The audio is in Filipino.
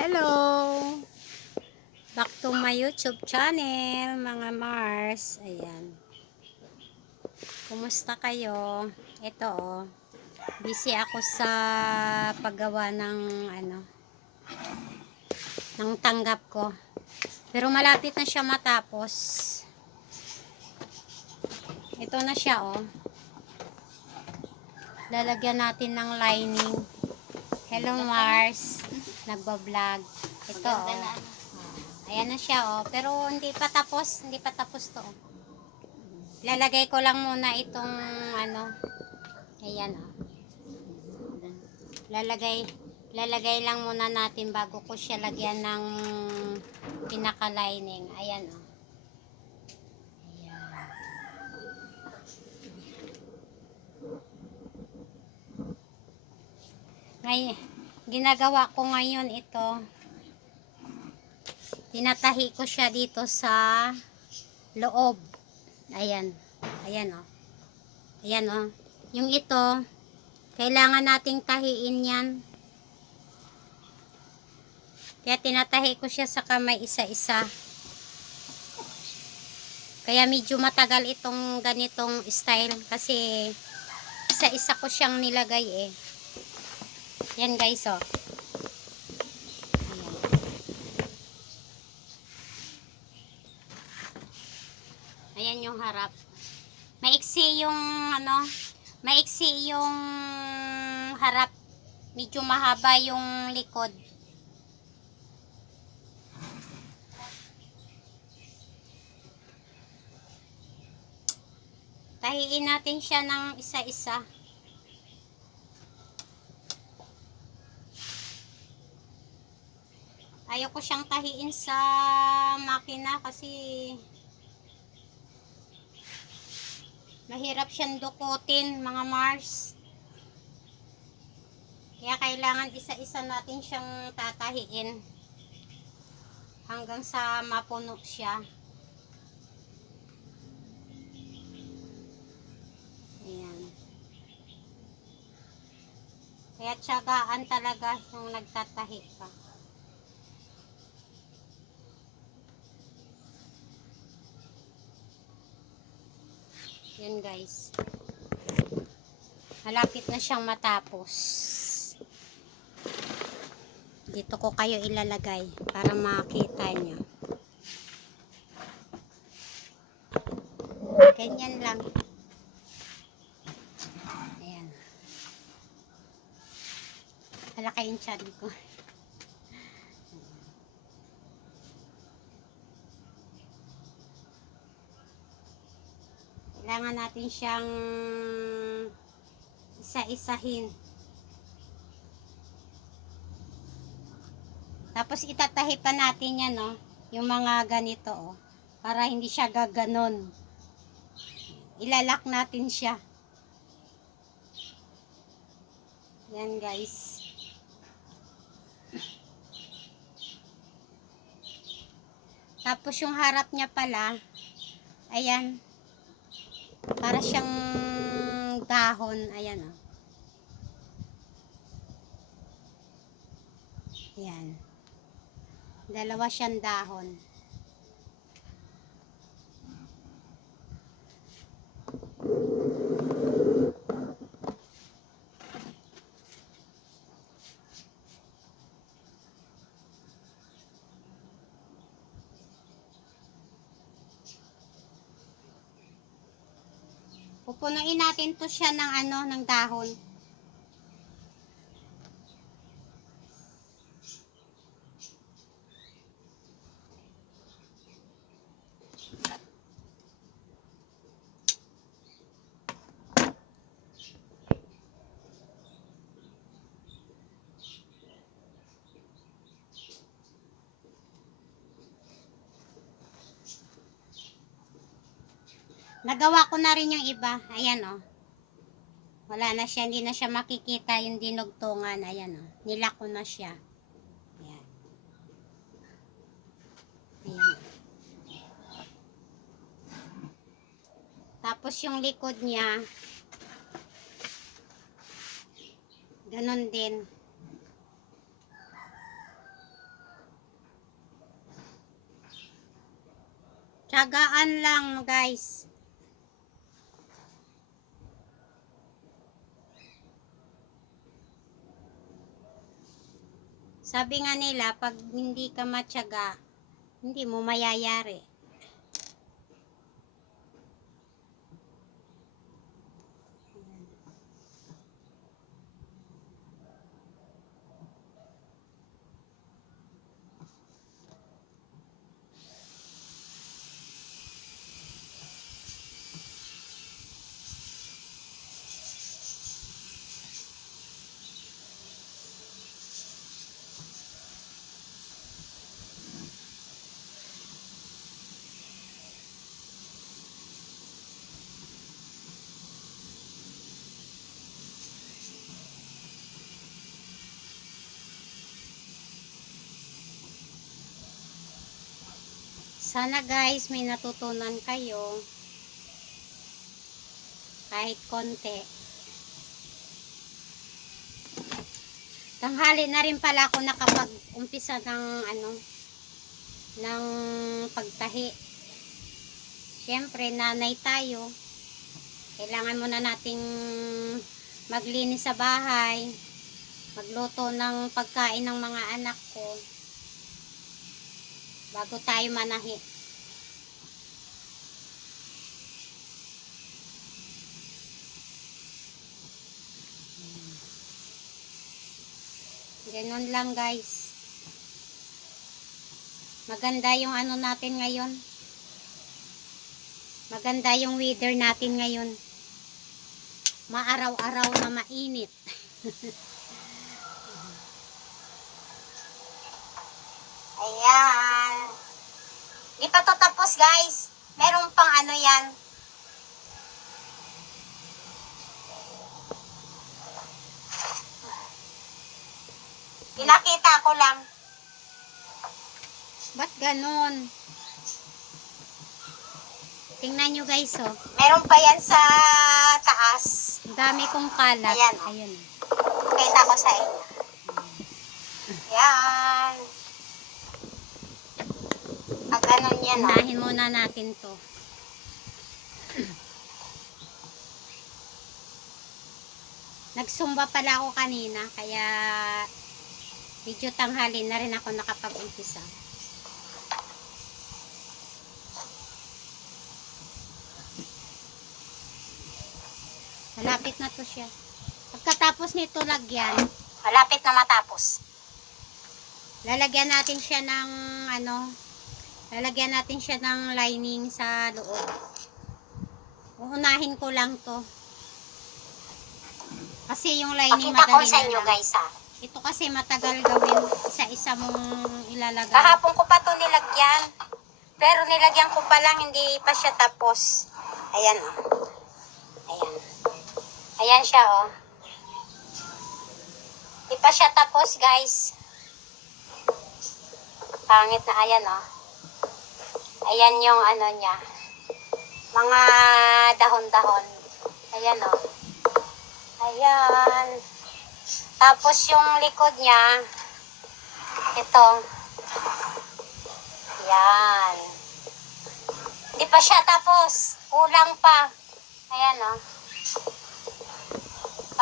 Hello! Back to my YouTube channel, mga Mars. Ayan. Kumusta kayo? Ito oh. Busy ako sa paggawa ng ng tanggap ko. Pero malapit na siya matapos. Ito na siya oh. Lalagyan natin ng lining. Hello Mars. Nagba-vlog. Ito oh. Ayan na siya oh. Pero hindi pa tapos to. Lalagay ko lang muna itong ayan oh. Lalagay lang muna natin bago ko siya lagyan ng pinaka-lining. Ayan oh. Ayan. Ngayon, ginagawa ko ngayon ito. Tinatahi ko siya dito sa loob. Ayan. Ayan oh. Ayan oh. Yung ito, kailangan nating tahiin yan. Kaya tinatahi ko siya sa kamay isa-isa. Kaya medyo matagal itong ganitong style. Kasi isa-isa ko siyang nilagay eh. Yan guys oh. Ayan yung harap. Maiksi yung maiksi yung harap. Medyo mahaba yung likod. Tahiin natin siya ng isa-isa. Ayoko siyang tahiin sa makina kasi mahirap siyang dukutin, mga Mars. Kaya kailangan isa-isa natin siyang tatahiin hanggang sa mapuno siya. Ayan. Kaya tiyagaan talaga yung nagtatahi pa. Yan guys. Malapit na siyang matapos. Dito ko kayo ilalagay para makita nyo. Ganyan lang. Ayan. Malaki yung tiyan ko. Kailangan natin siyang isa-isahin. Tapos itatahi pa natin yan, no? Yung mga ganito, oh. Para hindi siya gaganon. Ilalak natin siya. Yan, guys. Tapos yung harap niya pala, ayan. Para siyang dahon, ayan, oh. Ayan. Dalawa siyang dahon. Pupunuin natin to siya ng ng dahon. Nagawa ko na rin yung iba. Ayan, oh. Wala na siya. Hindi na siya makikita yung dinugtungan. Ayan, oh. Nilak ko na siya. Ayan. Ayan. Tapos yung likod niya, ganon din. Tiyagaan lang, guys. Sabi nga nila, pag hindi ka matyaga, hindi mo mayayari. Sana guys, may natutunan kayo. Kahit konti. Tanghali na rin pala ako nakapag-umpisa ng ng pagtahi. Siyempre, nanay tayo. Kailangan muna nating maglinis sa bahay. Magluto ng pagkain ng mga anak ko. Bago tayo manahi. Ganun lang guys. Maganda yung ano natin ngayon. Maganda yung weather natin ngayon. Maaraw-araw na mainit. Ayan. Di pa to tapos guys. Meron pang ano yan. Pinakita ko lang. Ba't ganon? Tingnan nyo guys oh. Meron pa yan sa taas. Ang dami kong kalat. Ayan. Ayan. Kita ko sa inyo. Ayan. Pag ganon yan oh. Unahin muna natin to. Nagsumba pala ako kanina. Kaya medyo tanghali na rin ako nakapag-umpisa. Malapit na to siya. Pagkatapos nito lagyan, malapit na matapos. Lalagyan natin siya ng lalagyan natin siya ng lining sa loob. Uunahin ko lang to. Kasi yung lining madali ko sa inyo guys ha. Ito kasi matagal gawin. Isa-isa mong ilalagay. Kahapon ko pa to nilagyan. Pero nilagyan ko pa lang, hindi pa siya tapos. Ayan o. Ayan. Ayan siya o. Hindi pa siya tapos guys. Pangit na ayan o. Ayan yung ano niya. Mga dahon-dahon. Ayan o. Ayan. Tapos yung likod niya, ito. Yan. Hindi pa siya tapos. Kulang pa. Ayan o.